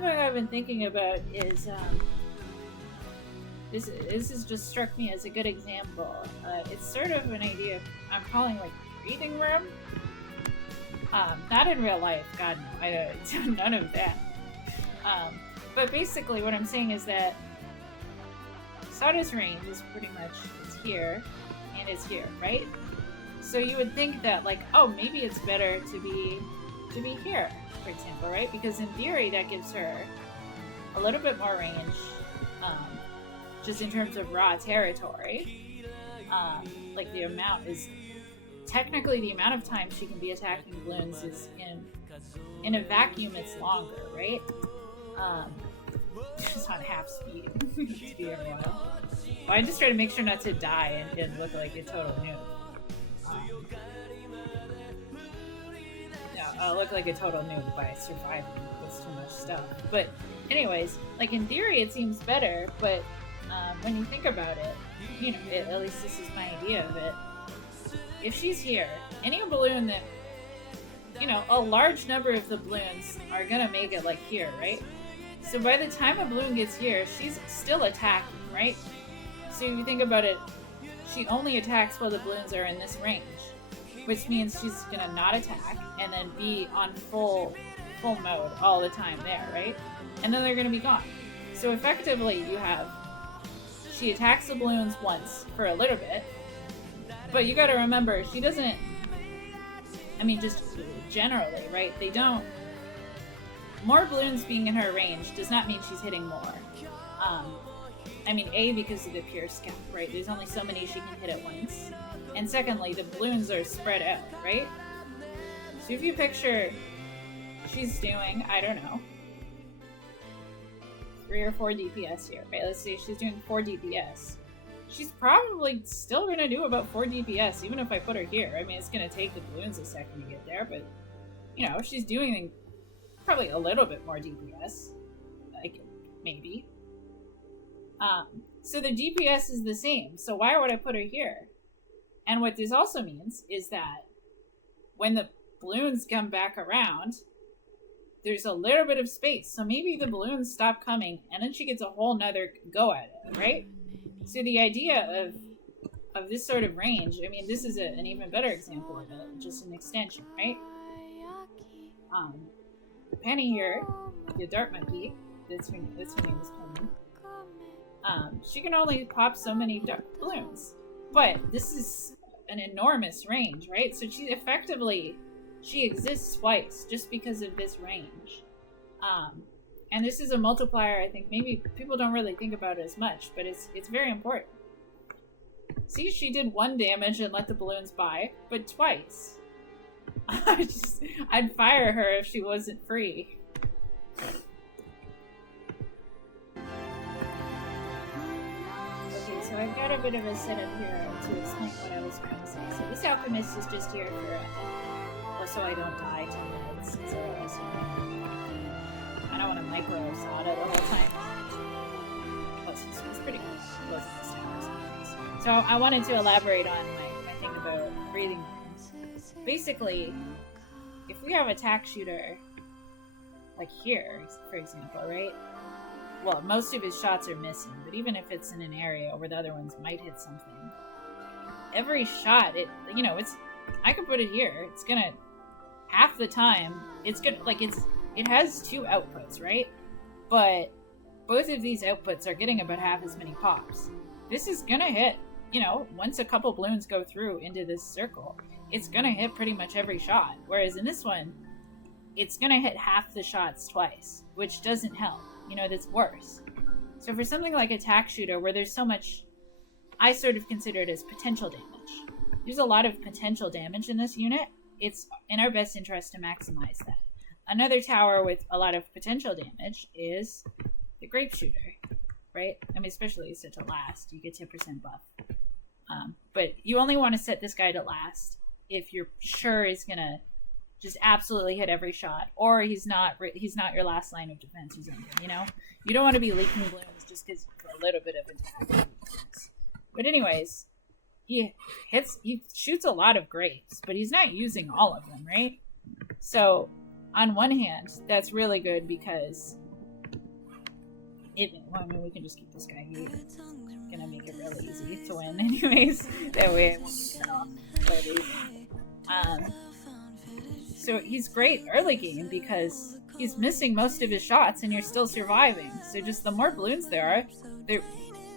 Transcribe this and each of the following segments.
something I've been thinking about is this has just struck me as a good example. It's sort of an idea I'm calling like breathing room. Not in real life, God no, I don't, none of that. But basically what I'm saying is that Sada's range is pretty much, it's here, and it's here, right? So you would think that like, oh, maybe it's better to be here, for example, right? Because in theory that gives her a little bit more range, just in terms of raw territory. Like the amount is, technically the amount of time she can be attacking balloons is in a vacuum it's longer, right? She's on half speed. To be a while. Well, I just try to make sure not to die and look like a total noob. Yeah, I'll look like a total noob by surviving with too much stuff. But anyways, like in theory it seems better, but when you think about it, you know, at least this is my idea of it. If she's here, any balloon that, you know, a large number of the balloons are gonna make it like here, right? So by the time a balloon gets here, she's still attacking, right? So if you think about it, she only attacks while the balloons are in this range, which means she's gonna not attack and then be on full mode all the time there, right? And then they're gonna be gone. So effectively you have, she attacks the balloons once for a little bit, but you gotta remember, she doesn't, I mean, just generally, right? They don't, more balloons being in her range does not mean she's hitting more. I mean, A, because of the pure scout, right? There's only so many she can hit at once. And secondly, the balloons are spread out, right? So if you picture, she's doing, I don't know, 3 or 4 DPS here, right? Let's say she's doing 4 DPS. She's probably still gonna do about 4 DPS, even if I put her here. I mean, it's gonna take the balloons a second to get there, but, you know, she's doing probably a little bit more DPS. Like, maybe. So the DPS is the same, so why would I put her here? And what this also means is that when the balloons come back around, there's a little bit of space, so maybe the balloons stop coming, and then she gets a whole nother go at it, right? So the idea of this sort of range, I mean, this is an even better example of it, just an extension, right? Penny here, the Dart Monkey, that's her name is Penny. She can only pop so many balloons, but this is an enormous range, right? So she effectively, she exists twice just because of this range. And this is a multiplier, I think maybe people don't really think about it as much, but it's very important. See, she did 1 damage and let the balloons by, but twice. I'd fire her if she wasn't free. Okay, so I've got a bit of a setup here to explain what I was trying to say. So this alchemist is just here for, so I don't die 10 minutes. So I don't want to micro Sada the whole time. Plus, it's pretty close to this time. So I wanted to elaborate on my thing about breathing rooms. Basically, if we have a tack shooter, like here, for example, right? Well, most of his shots are missing, but even if it's in an area where the other ones might hit something, every shot, I could put it here, it's gonna, half the time, it's gonna, like, it has 2 outputs, right? But both of these outputs are getting about half as many pops. This is gonna hit, once a couple balloons go through into this circle, it's gonna hit pretty much every shot. Whereas in this one, it's gonna hit half the shots twice, which doesn't help. That's worse. So for something like a tack shooter where there's so much, I sort of consider it as potential damage. There's a lot of potential damage in this unit. It's in our best interest to maximize that. Another tower with a lot of potential damage is the grape shooter, right? I mean, especially set to last, you get 10% buff. But you only want to set this guy to last if you're sure he's gonna just absolutely hit every shot, or he's not your last line of defense or something. You don't want to be leaking balloons just because a little bit of attack. But anyways, he shoots a lot of grapes, but he's not using all of them, right? So on one hand, that's really good because Well, I mean, we can just keep this guy here. It's gonna make it really easy to win anyways. That way it won't be cut off by losing. So he's great early game because he's missing most of his shots and you're still surviving. So just the more balloons there are,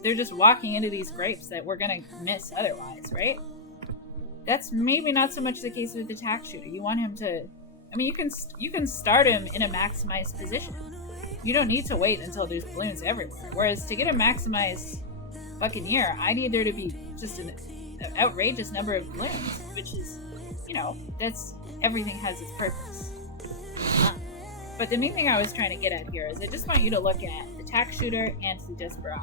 they're just walking into these grapes that we're gonna miss otherwise, right? That's maybe not so much the case with the tack shooter. You want him to, I mean, you can start him in a maximized position. You don't need to wait until there's balloons everywhere. Whereas to get a maximized Buccaneer, I need there to be just an outrageous number of balloons, which is, you know, that's, everything has its purpose. But the main thing I was trying to get at here is I just want you to look at the tack shooter and the Desperado.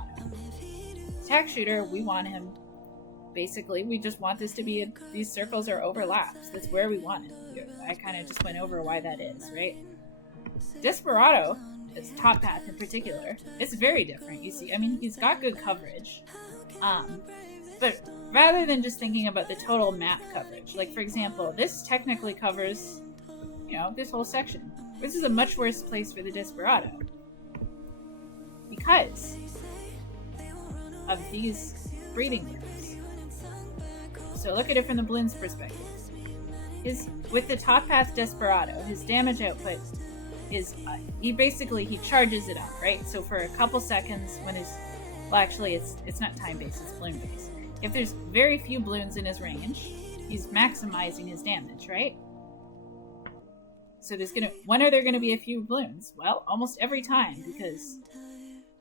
The tack shooter, we want him, basically, we just want this to be, these circles are overlaps. That's where we want it. I kind of just went over why that is, right? Desperado, its top path in particular, it's very different. You see, I mean, he's got good coverage. But rather than just thinking about the total map coverage, like for example, this technically covers, you know, this whole section. This is a much worse place for the Desperado because of these breeding rooms. So look at it from the balloon's perspective. With the top path Desperado, his damage output is, he charges it up, right? So for a couple seconds when well actually it's not time-based, it's balloon-based. If there's very few balloons in his range, he's maximizing his damage, right? So when are there gonna be a few balloons? Well, almost every time, because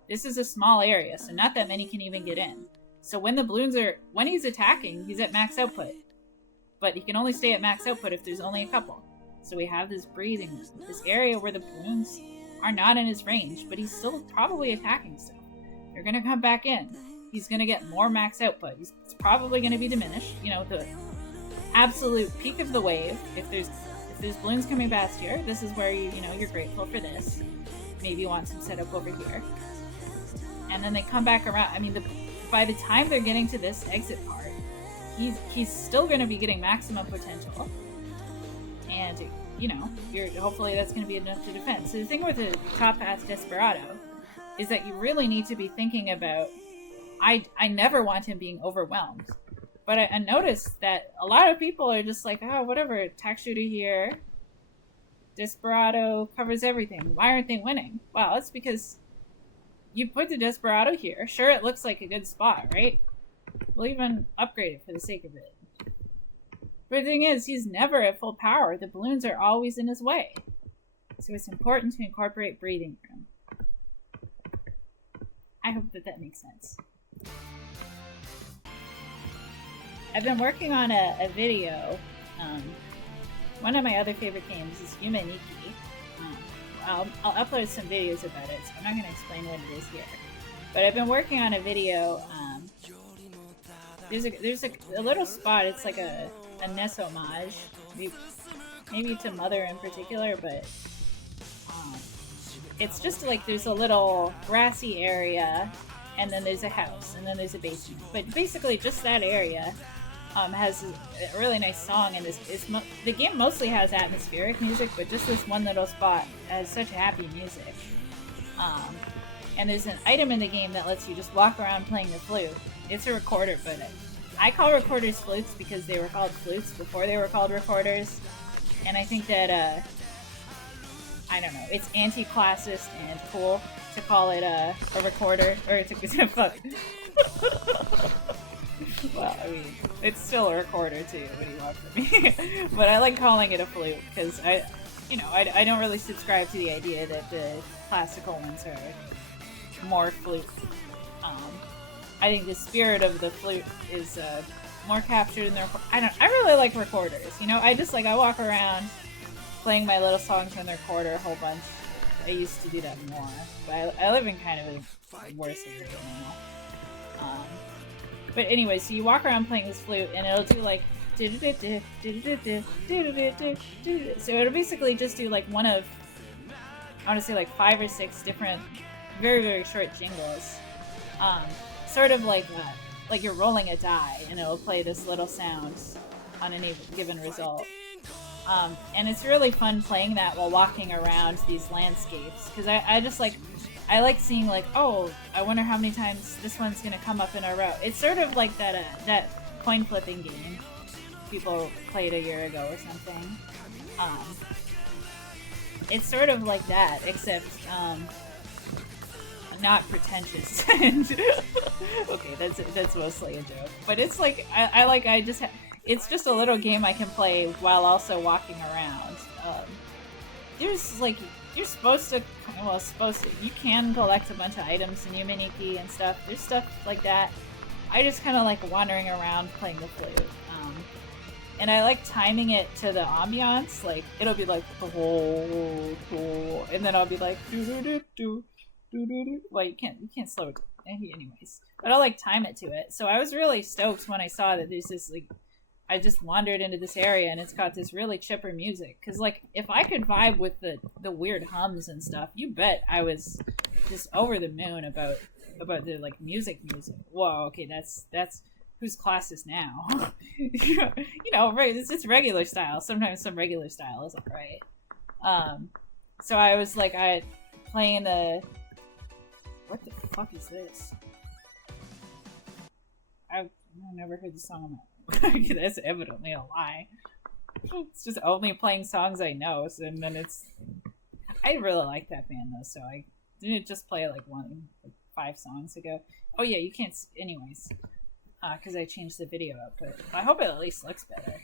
this is a small area, so not that many can even get in. So when he's attacking, he's at max output. But he can only stay at max output if there's only a couple. So we have this breathing room, this area where the balloons are not in his range, but he's still probably attacking stuff. They're gonna come back in. He's gonna get more max output. It's probably gonna be diminished. You know, the absolute peak of the wave. If there's balloons coming past here, this is where you're grateful for this. Maybe you want some setup over here. And then they come back around. I mean, by the time they're getting to this exit part, he's still gonna be getting maximum potential. And, hopefully that's going to be enough to defend. So the thing with the top path Desperado is that you really need to be thinking about, I never want him being overwhelmed. But I noticed that a lot of people are just like, oh, whatever, tack shooter here, Desperado covers everything. Why aren't they winning? Well, it's because you put the Desperado here. Sure, it looks like a good spot, right? We'll even upgrade it for the sake of it. But the thing is, he's never at full power. The balloons are always in his way. So it's important to incorporate breathing room. I hope that makes sense. I've been working on a video. One of my other favorite games is Yume Nikki. I'll upload some videos about it, so I'm not going to explain what it is here. But I've been working on a video. There's a little spot. It's like a NES homage, maybe to Mother in particular, but it's just like there's a little grassy area, and then there's a house, and then there's a basement. But basically, just that area has a really nice song, and the game mostly has atmospheric music, but just this one little spot has such happy music. And there's an item in the game that lets you just walk around playing the flute. It's a recorder, but I call recorders flutes because they were called flutes before they were called recorders. And I think that, I don't know, it's anti-classist and cool to call it a recorder, or to fuck. Well, I mean, it's still a recorder too, what do you want from me? But I like calling it a flute because I don't really subscribe to the idea that the classical ones are more flute. I think the spirit of the flute is more captured in their. I really like recorders. I walk around playing my little songs on the recorder a whole bunch. I used to do that more, but I live in kind of a worse area now. But anyway, so you walk around playing this flute, and it'll do like. So it'll basically just do like one of, I want to say like 5 or 6 different, very very short jingles. Sort of like you're rolling a die, and it'll play this little sound on any given result. And it's really fun playing that while walking around these landscapes, because I just like, I like seeing like, oh, I wonder how many times this one's gonna come up in a row. It's sort of like that coin flipping game people played a year ago or something. It's sort of like that, except not pretentious. Okay, that's mostly a joke, but it's like it's just a little game I can play while also walking around. There's like you're supposed to, you can collect a bunch of items in Humanity and stuff. There's stuff like that. I just kind of like wandering around playing the flute. And I like timing it to the ambiance. Like, it'll be like, and then I'll be like, do. Well, you can't slow it anyways. But I'll like time it to it. So I was really stoked when I saw that there's this like, I just wandered into this area and it's got this really chipper music. Cause like, if I could vibe with the weird hums and stuff, you bet I was just over the moon about the like music. Whoa, okay, that's whose class is now? You know, right? It's regular style. Sometimes some regular style isn't right. So I was like, playing the. What the fuck is this? I've never heard the song. That's evidently a lie. It's just only playing songs I know, and then it's. I really like that band though, so I didn't just play like 5 songs ago. Oh yeah, you can't. Anyways. Because I changed the video output. I hope it at least looks better.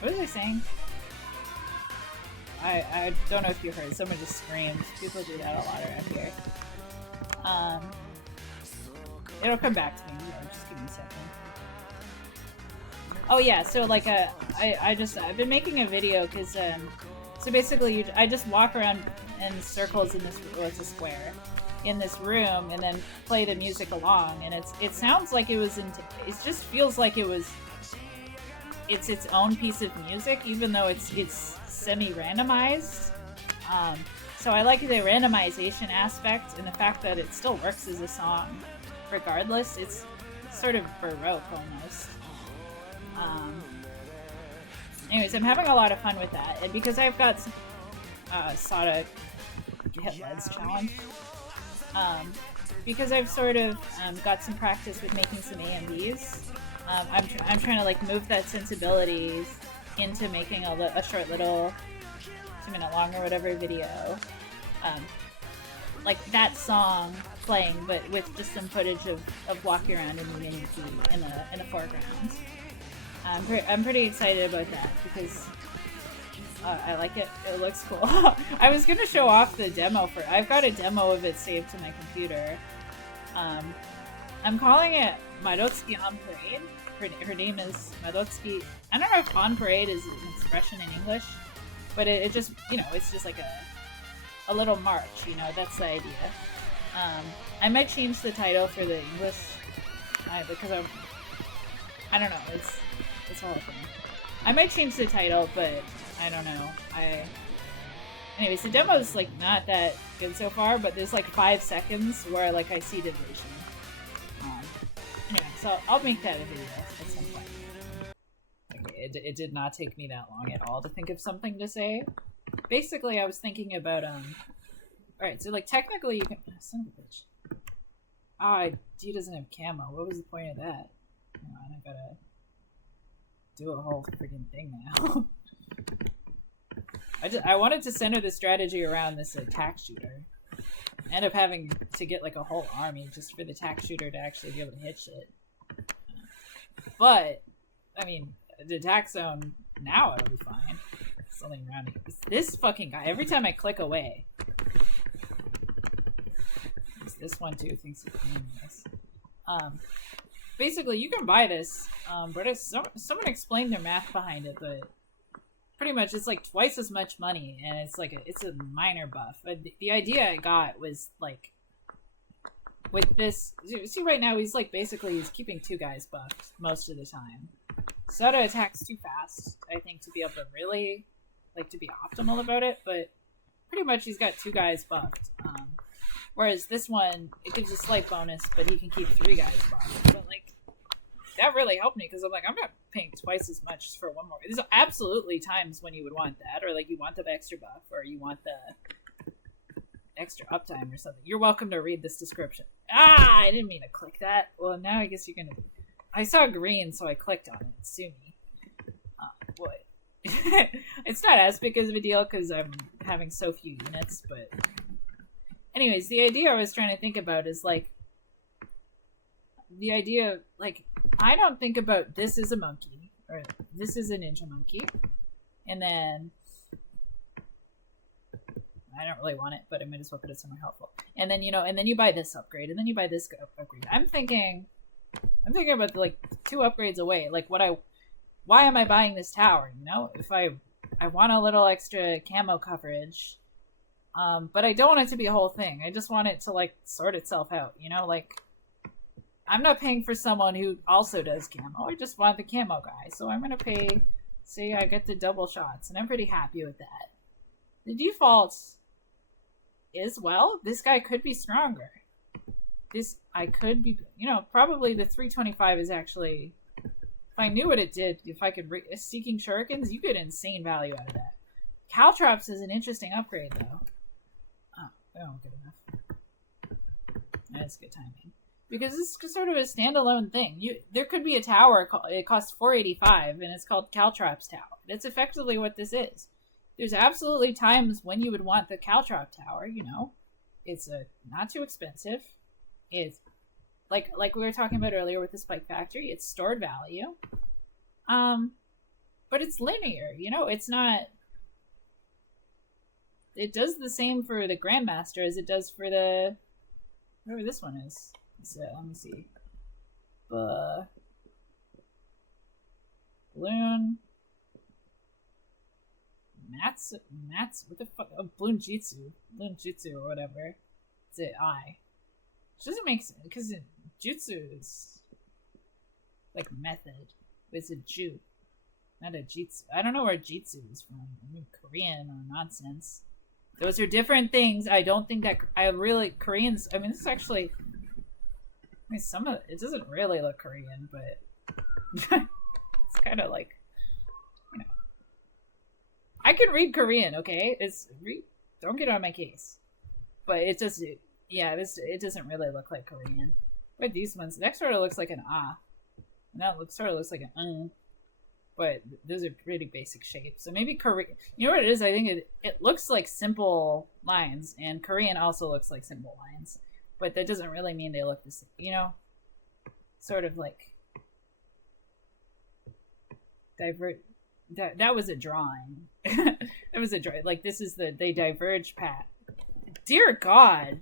What was I saying? I don't know if you heard. Someone just screamed. People do that a lot around here. It'll come back to me. Just give me a second. Oh yeah, so like I've been making a video because so basically I just walk around in circles in this. Well, it's a square. In this room and then play the music along, and it sounds like it just feels like it's its own piece of music, even though it's semi-randomized. So I like the randomization aspect and the fact that it still works as a song regardless. It's sort of Baroque almost. Anyways, I'm having a lot of fun with that, and because I've got Sada Get Leds challenge. Because I've sort of got some practice with making some AMVs, I'm trying to like move that sensibilities into making a short little 2-minute long or whatever video, like that song playing, but with just some footage of walking around in the mini in the foreground. I'm pretty excited about that because. I like it. It looks cool. I was gonna show off the demo I've got a demo of it saved to my computer. I'm calling it Marotsky on Parade. Her name is Marotsky. I don't know if on parade is an expression in English, but it just, it's just like a little march, that's the idea. I might change the title for the English, because I don't know, it's a whole thing. I might change the title, but I don't know. Anyways, the demo's like not that good so far, but there's like 5 seconds where like I see the vision. Anyway, so I'll make that a video at some point. Okay, it did not take me that long at all to think of something to say. Basically, I was thinking about Alright, so like technically you can. Son of a bitch. D doesn't have camo. What was the point of that? Hang on, I gotta do a whole freaking thing now. I wanted to center the strategy around this tack shooter. I end up having to get like a whole army just for the tack shooter to actually be able to hit shit. But I mean, the attack zone now it'll be fine. Something around here. This fucking guy. Every time I click away, this one too thinks it's nice. Basically, you can buy this, but someone explained their math behind it, but pretty much it's like twice as much money, and it's like it's a minor buff. But the idea I got was like, with this, see right now he's like basically he's keeping 2 guys buffed most of the time. Soda attacks too fast, I think, to be able to really like to be optimal about it, but pretty much he's got 2 guys buffed. Whereas this one, it gives a slight bonus, but he can keep 3 guys buffed. But like, that really helped me, because I'm like, I'm not paying twice as much for one more. There's absolutely times when you would want that, or like you want the extra buff, or you want the extra uptime or something. You're welcome to read this description. I didn't mean to click that. Well, now I guess you're gonna. I saw green, so I clicked on it. Sue me. What? It's not as big of a deal because I'm having so few units, but anyways, the idea I was trying to think about is like the idea of, like, I don't think about this as a monkey or this is a ninja monkey, and then I don't really want it, but I might as well put it somewhere helpful. And then, you know, and then you buy this upgrade, and then you buy this upgrade. I'm thinking about like 2 upgrades away. Like, why am I buying this tower? You know, if I want a little extra camo coverage, but I don't want it to be a whole thing. I just want it to like sort itself out. You know, like I'm not paying for someone who also does camo. I just want the camo guy, so I'm gonna pay. Say I get the double shots, and I'm pretty happy with that. The default is, well, this guy could be stronger. I could be, you know, probably the 325 is actually, if I knew what it did, if I could, Seeking Shurikens, you get insane value out of that. Caltrops is an interesting upgrade, though. Oh, oh, good enough. That's good timing. Because this is sort of a standalone thing. There could be a tower, it costs 485, and it's called Caltrops Tower. That's effectively what this is. There's absolutely times when you would want the Caltrop Tower, you know. It's not too expensive. It's like we were talking about earlier with the Spike Factory, it's stored value. But it's linear, you know, it's not. It does the same for the Grandmaster as it does for the whatever this one is. So let me see. Balloon. Mats, what the fuck? Oh, Bloon Jutsu, or whatever. It's an I. Which doesn't make sense, because Jutsu is like method. It's a Ju, not a Jitsu. I don't know where Jitsu is from. I mean, Korean or nonsense. Those are different things. I don't think that Koreans. I mean, this is actually. I mean, some of it doesn't really look Korean, but it's kind of like. I can read Korean, okay? Don't get on my case. But it just, yeah, it doesn't really look like Korean. But these ones, the next sort of looks like an ah. And that sort of looks like an But those are pretty basic shapes. So maybe Korean, you know what it is? I think it looks like simple lines, and Korean also looks like simple lines. But that doesn't really mean they look the same, you know? Sort of like That was a drawing. It was a drawing. Like, this is they diverge path. Dear God.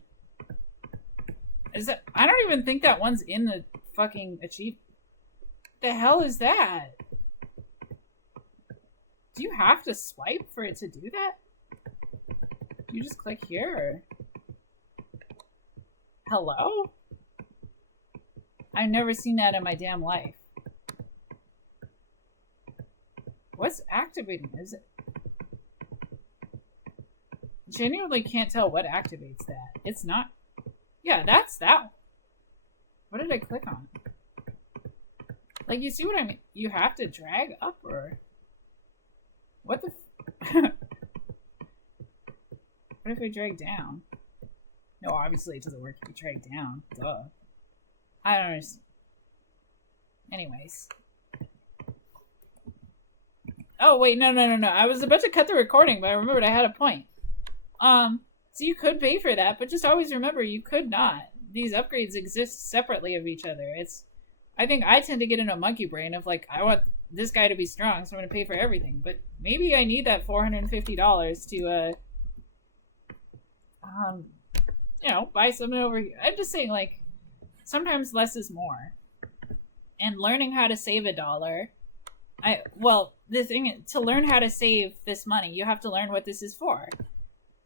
I don't even think that one's in the fucking achievement. The hell is that? Do you have to swipe for it to do that? Do you just click here? Hello? I've never seen that in my damn life. What's activating? Is it? Genuinely can't tell what activates that. It's not. Yeah, that's that. What did I click on? Like, you see what I mean? You have to drag up, or what the? What if I drag down? No, obviously it doesn't work if you drag down. Duh. I don't understand. Anyways. Oh, wait, no. I was about to cut the recording, but I remembered I had a point. So you could pay for that, but just always remember you could not. These upgrades exist separately of each other. I think I tend to get in a monkey brain of like, I want this guy to be strong, so I'm going to pay for everything. But maybe I need that $450 to, you know, buy something over here. I'm just saying, like, sometimes less is more. And learning how to save $1, the thing, to learn how to save this money, you have to learn what this is for.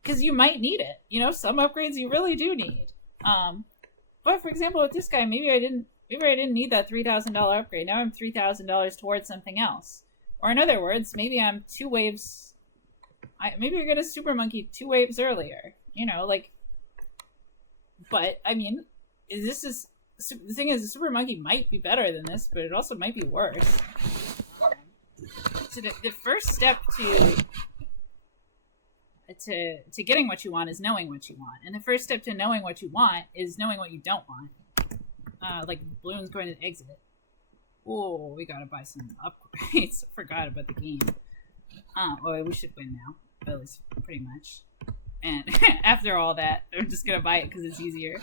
Because you might need it. You know, some upgrades you really do need. But for example, with this guy, maybe I didn't need that $3,000 upgrade. Now I'm $3,000 towards something else. Or in other words, maybe I'm 2 waves. Maybe I got a super monkey 2 waves earlier. You know, like. But I mean, this is the thing is, the Super Monkey might be better than this, but it also might be worse. So the first step to getting what you want is knowing what you want, and the first step to knowing what you want is knowing what you don't want. Like balloons going to the exit. Oh, we gotta buy some upgrades. I forgot about the game. Well, we should win now, at least pretty much. And after all that, I'm just gonna buy it because it's easier.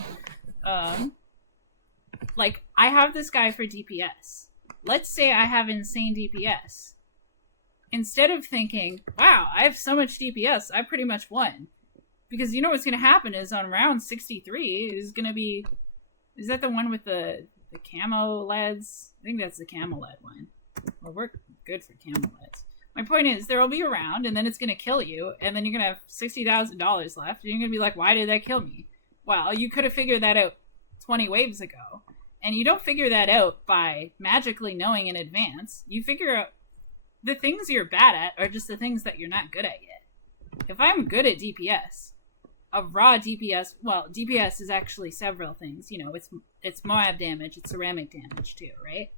Like, I have this guy for DPS. Let's say I have insane DPS. Instead of thinking, wow, I have so much DPS, I pretty much won. Because you know what's gonna happen is on round 63 is gonna be... Is that the one with the camo LEDs? I think that's the camo LED one. Well, we're good for camo LEDs. My point is, there will be a round, and then it's going to kill you, and then you're going to have $60,000 left, and you're going to be like, why did that kill me? Well, you could have figured that out 20 waves ago. And you don't figure that out by magically knowing in advance. You figure out the things you're bad at are just the things that you're not good at yet. If I'm good at DPS, a raw DPS, well, DPS is actually several things. You know, it's Moab damage, it's ceramic damage too, right?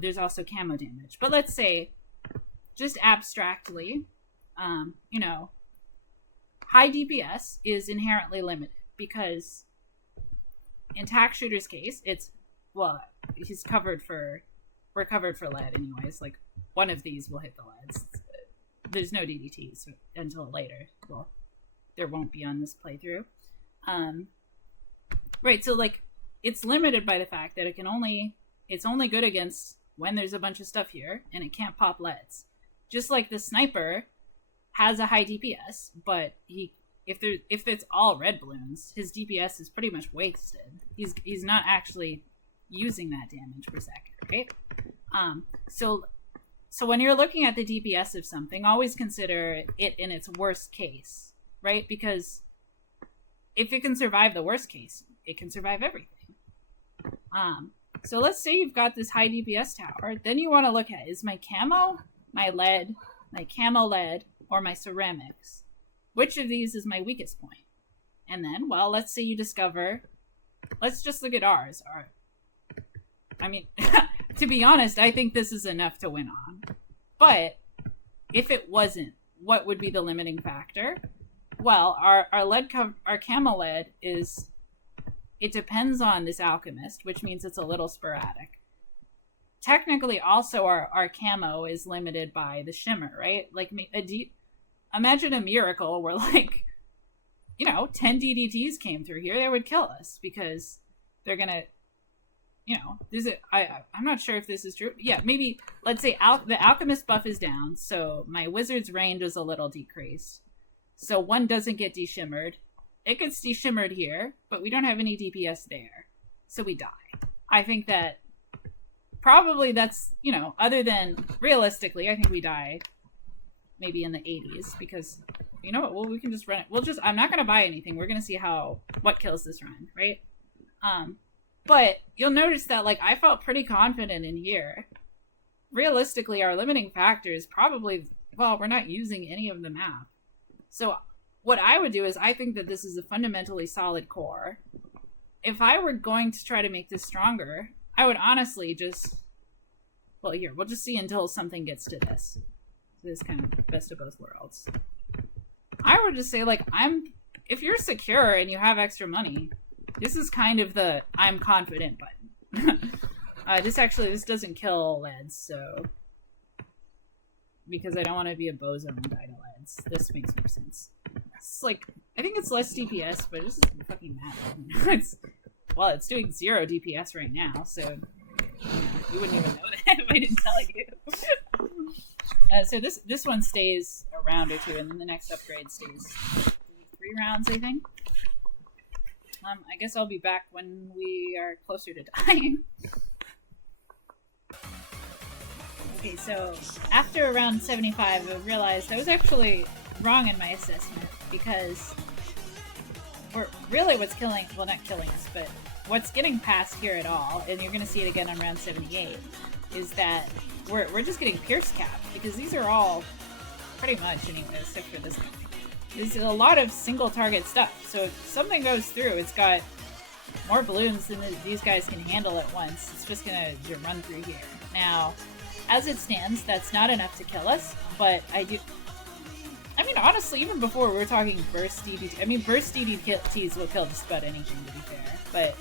There's also camo damage. But let's say, just abstractly, you know, high DPS is inherently limited because in Tack Shooter's case, it's, well, we're covered for lead anyways. Like, one of these will hit the leads. There's no DDTs until later. Well, there won't be on this playthrough. Right, so like, it's limited by the fact that it's only good against when there's a bunch of stuff here, and it can't pop leads. Just like the sniper has a high DPS, but if it's all red balloons, his DPS is pretty much wasted. He's not actually using that damage per second, right? So when you're looking at the DPS of something, always consider it in its worst case, right? Because if it can survive the worst case, it can survive everything. So let's say you've got this high DPS tower, then you want to look at, is my camo, my lead, my camo lead, or my ceramics? Which of these is my weakest point? And then, well, let's say you discover, let's just look at ours. I mean, to be honest, I think this is enough to win on. But if it wasn't, what would be the limiting factor? Well, our camo lead is, it depends on this alchemist, which means it's a little sporadic. Technically, also, our camo is limited by the shimmer, right? Like, imagine a miracle where, like, you know, 10 DDTs came through here, they would kill us because they're gonna, you know, I'm not sure if this is true. Yeah, maybe, let's say the alchemist buff is down, so my wizard's range is a little decreased. So one doesn't get deshimmered. It gets deshimmered here, but we don't have any DPS there. So we die. I think that probably that's, you know, other than realistically, I think we die maybe in the 80s because, you know what, well, we can just run it. I'm not going to buy anything. We're going to see what kills this run, right? But you'll notice that, like, I felt pretty confident in here. Realistically, our limiting factor is probably, well, we're not using any of the map. So what I would do is I think that this is a fundamentally solid core. If I were going to try to make this stronger, I would honestly just, well, here, we'll just see until something gets to this. This kind of best of both worlds. I would just say, like, if you're secure and you have extra money, this is kind of the I'm confident button. This doesn't kill leads, so, because I don't want to be a bozo and die to leads. This makes more sense. It's like, I think it's less DPS, but it doesn't fucking matter. It's doing 0 DPS right now, so you wouldn't even know that if I didn't tell you. So this one stays a round or two, and then the next upgrade stays 3 rounds, I think. I guess I'll be back when we are closer to dying. Okay, so after round 75, I realized I was actually wrong in my assessment, because what's killing, well, not killing us, but what's getting past here at all, and you're going to see it again on round 78, is that we're just getting pierce capped, because these are all pretty much anyway, except for this guy. There's a lot of single target stuff, so if something goes through, it's got more balloons than these guys can handle at once. It's just gonna run through here. Now, as it stands, that's not enough to kill us, but I mean, honestly, even before we were talking burst DDT. I mean, burst DDTs will kill just about anything, to be fair. But,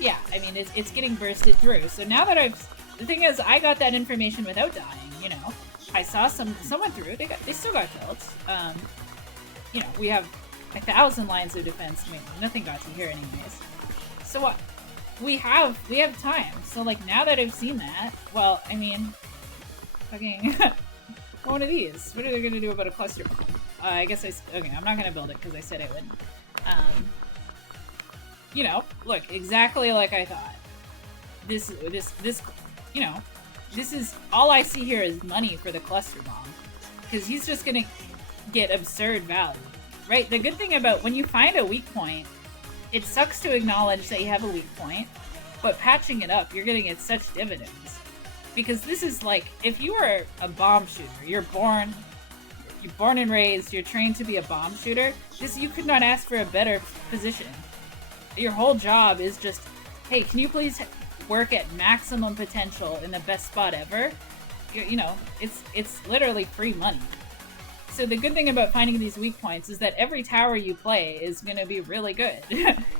yeah, I mean, it's getting bursted through. So now that the thing is, I got that information without dying, you know. I saw someone through. They still got killed. You know, we have 1,000 lines of defense. I mean, nothing got to here anyways. So what? We have time. So, like, now that I've seen that, well, I mean, fucking... one of these. What are they gonna do about a cluster bomb? I guess okay, I'm not gonna build it because I said I would. You know, look, exactly like I thought. This, you know, this is, all I see here is money for the cluster bomb. Because he's just gonna get absurd value, right? The good thing about when you find a weak point, it sucks to acknowledge that you have a weak point, but patching it up, you're gonna get such dividends. Because this is like, if you are a bomb shooter, you're born and raised, you're trained to be a bomb shooter, you could not ask for a better position. Your whole job is just, hey, can you please work at maximum potential in the best spot ever? You know, it's literally free money. So the good thing about finding these weak points is that every tower you play is going to be really good.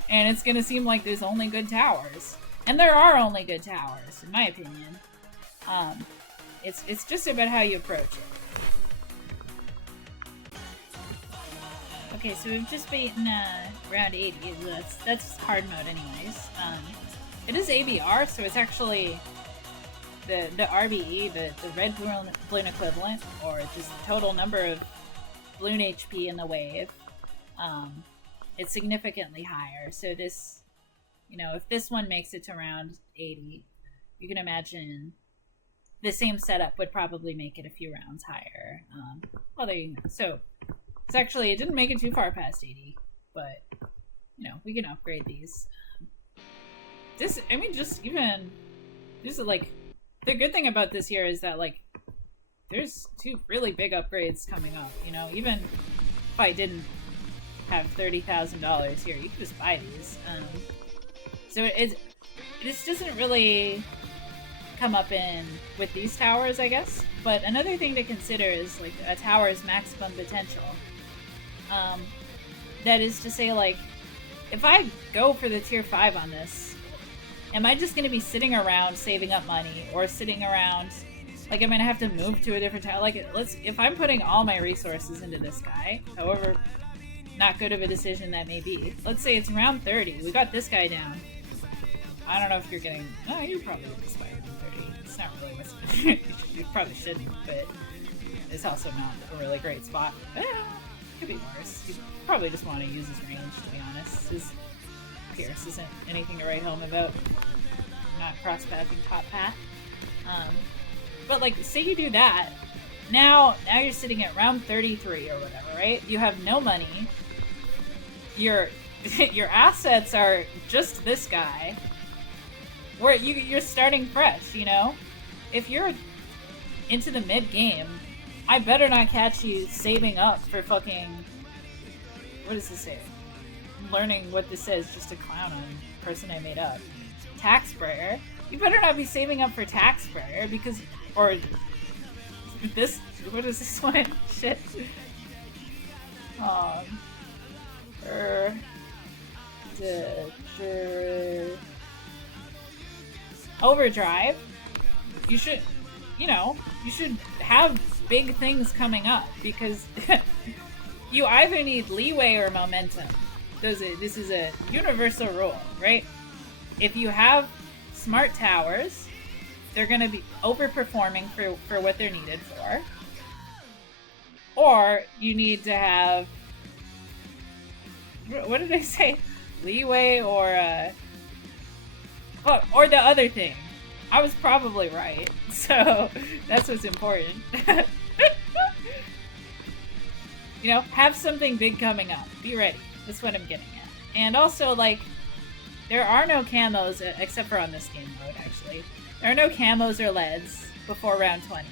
And it's going to seem like there's only good towers. And there are only good towers, in my opinion. It's just about how you approach it. Okay, so we've just beaten round 80. That's hard mode anyways. It is ABR, so it's actually the RBE, the red balloon equivalent, or just the total number of balloon HP in the wave. It's significantly higher. So this, you know, if this one makes it to round 80, you can imagine the same setup would probably make it a few rounds higher. Well, there you go. So, it's actually, it didn't make it too far past 80, but, you know, we can upgrade these. This, I mean, just even, this is like, the good thing about this here is that, like, there's 2 really big upgrades coming up, you know, even if I didn't have $30,000 here, you can just buy these. So it just doesn't really come up in with these towers, I guess. But another thing to consider is like a tower's maximum potential. That is to say, like, if I go for the tier 5 on this, am I just going to be sitting around saving up money, or sitting around, like, I'm going to have to move to a different tower? Like, if I'm putting all my resources into this guy, however not good of a decision that may be, let's say it's round 30, we got this guy down. I don't know if you're getting, no, you probably would expire in 30. It's not really what's, you probably shouldn't, but it's also not a really great spot. Could be worse. You probably just want to use his range, to be honest. His Pierce isn't anything to write home about. Not cross-pathing top path. But like, say you do that, now you're sitting at round 33 or whatever, right? You have no money. Your assets are just this guy. Where you're starting fresh, you know? If you're into the mid-game, I better not catch you saving up for fucking... What does this say? I'm learning what this says just to clown on the person I made up. Tax sprayer? You better not be saving up for tax sprayer, because... Or... This... What is this one? Shit. Overdrive. You should, you know, you should have big things coming up, because you either need leeway or momentum. This is a universal rule, right? If you have smart towers, they're going to be overperforming for what they're needed for. Or you need to have, what did I say? Leeway or the other thing. I was probably right, so that's what's important. You know, have something big coming up. Be ready. That's what I'm getting at. And also, like, there are no camos, except for on this game mode, actually. There are no camos or LEDs before round 20.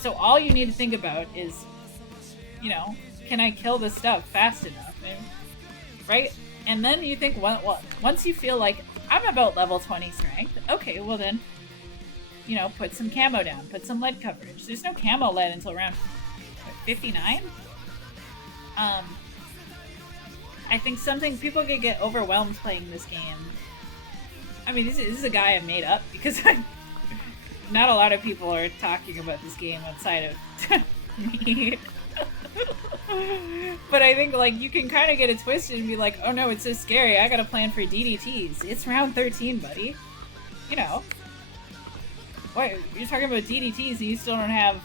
So all you need to think about is, you know, can I kill this stuff fast enough? And right? And then you think, well, once you feel like I'm about level 20 strength, okay, well then, you know, put some camo down, put some lead coverage. There's no camo lead until around 59. I think people could get overwhelmed playing this game. I mean, this is a guy I made up because not a lot of people are talking about this game outside of me. But I think, like, you can kind of get it twisted and be like, oh no, it's so scary, I gotta plan for DDTs. It's round 13, buddy. You know. What? You're talking about DDTs and you still don't have...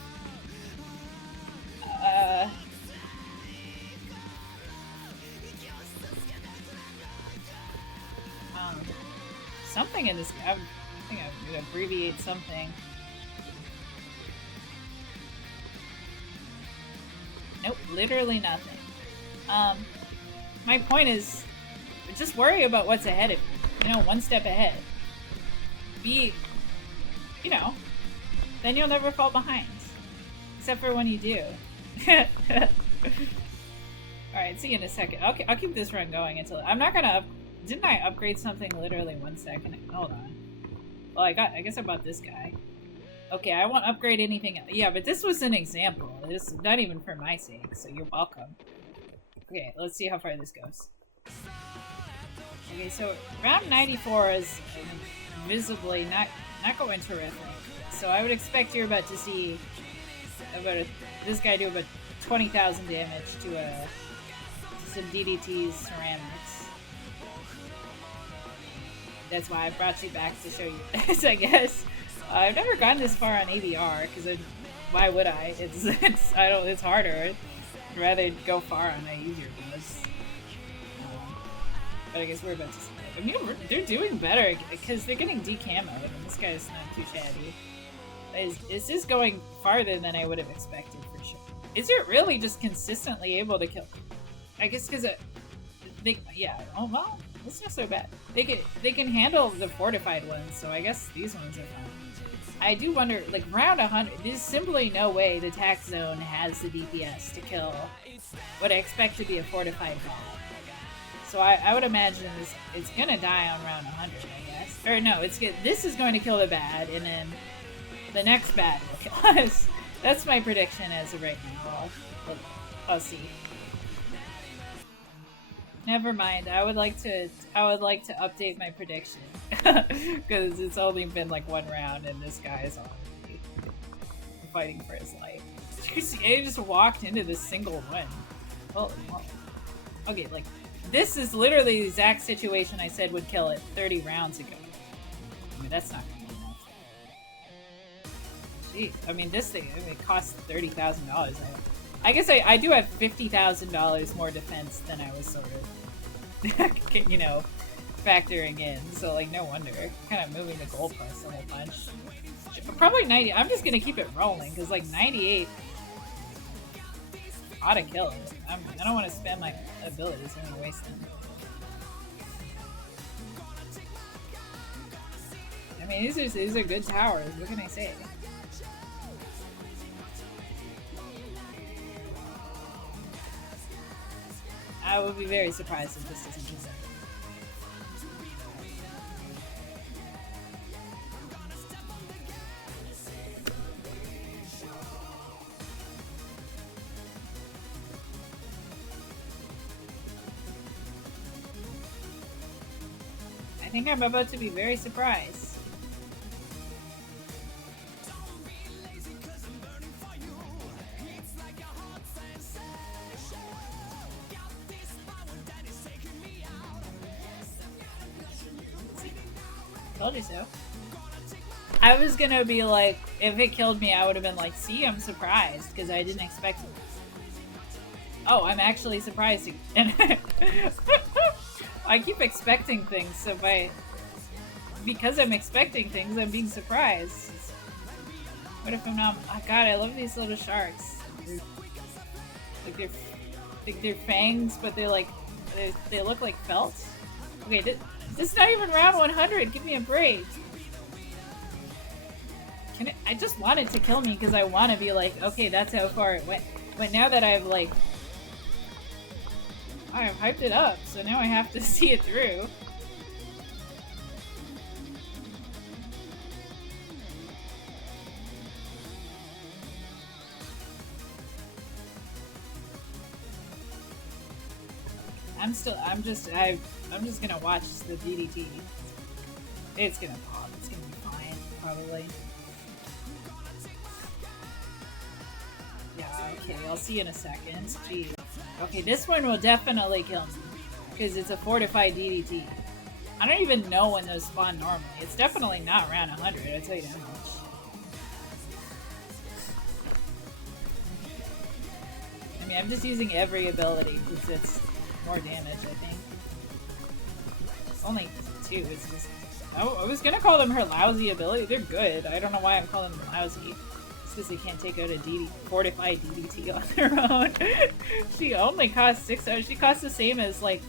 something in this... I think I'm gonna abbreviate something. Nope, literally nothing. My point is, just worry about what's ahead of you. You know, one step ahead. You know, then you'll never fall behind. Except for when you do. Alright, see you in a second. I'll keep this run going until... I'm not gonna... Didn't I upgrade something literally 1 second? Hold on. Well, I guess I bought this guy. Okay, I won't upgrade anything. Yeah, but this was an example. This is not even for my sake, so you're welcome. Okay, let's see how far this goes. Okay, so round 94 is visibly not going terrific. So I would expect you're about to see this guy do about 20,000 damage to some DDT's ceramics. That's why I brought you back to show you this, I guess. I've never gone this far on ABR because why would I? It's harder. I'd rather go far on my easier bows. But I guess we're about to see it. I mean, they're doing better because they're getting decamoed, and this guy's not too shabby. Is this going farther than I would have expected for sure? Is it really just consistently able to kill? I guess because yeah. Oh well, it's not so bad. They can handle the fortified ones, so I guess these ones are fine. I do wonder, like, round 100, there's simply no way the tax zone has the DPS to kill what I expect to be a fortified ball. So I would imagine it's gonna die on round 100, I guess. Or no, this is going to kill the bad, and then the next bad will kill us. That's my prediction as of right now. I'll see. Never mind. I would like to update my prediction because it's only been like one round and this guy is already fighting for his life. He just walked into this single win. Holy moly. Okay, like this is literally the exact situation I said would kill it 30 rounds ago. I mean, that's not gonna be enough. Jeez, I mean, this thing it costs $30,000. I guess I do have $50,000 more defense than I was sort of, you know, factoring in. So, like, no wonder. Kind of moving the goalposts a whole bunch. Probably 90. I'm just gonna keep it rolling because, like, 98 ought to kill it. I don't want to spend my abilities and waste them. I mean, these are good towers. What can I say? I would be very surprised if this doesn't do something. I think I'm about to be very surprised. Told you so. I was gonna be like, if it killed me, I would have been like, see, I'm surprised, because I didn't expect it. Oh, I'm actually surprised. And I keep expecting things, so because I'm expecting things, I'm being surprised. What if I'm not? Oh god, I love these little sharks. They're fangs, but they look like felt. Okay, this is not even round 100. Give me a break. I just want it to kill me because I want to be like, okay, that's how far it went. But now that I've like, I've hyped it up, so now I have to see it through. I'm just gonna watch the DDT. It's gonna pop. It's gonna be fine, probably. Yeah, okay, I'll see you in a second. Jeez. Okay, this one will definitely kill me. Because it's a fortified DDT. I don't even know when those spawn normally. It's definitely not around 100, I'll tell you that much. I mean, I'm just using every ability because it's more damage, I think. Only 2, it's just... I was gonna call them her lousy ability. They're good. I don't know why I'm calling them lousy. It's because they can't take out a fortified DDT on their own. She only costs 6. She costs the same as, like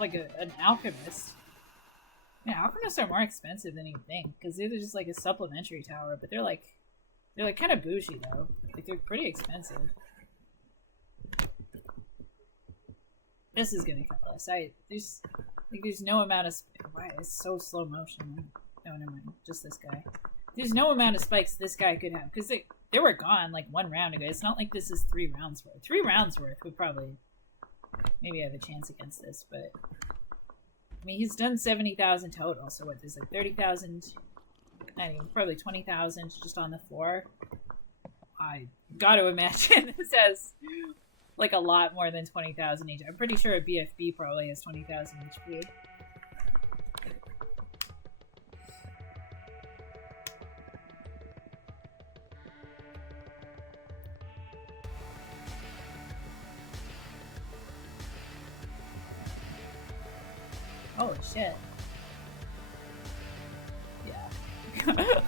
an alchemist. Yeah, alchemists are more expensive than you think, because they're just like a supplementary tower, but they're like kind of bougie though. Like they're pretty expensive. This is gonna kill us. There's no amount of why it's so slow motion. No, never mind. Just this guy. There's no amount of spikes this guy could have, because they were gone like 1 round ago. It's not like this is 3 rounds worth. 3 rounds worth would probably maybe have a chance against this, but I mean he's done 70,000 total. So what? There's like 30,000. Not even, probably 20,000 just on the floor. I gotta imagine this has like a lot more than 20,000 each. I'm pretty sure a BFB probably has 20,000 HP. Holy shit. Yeah.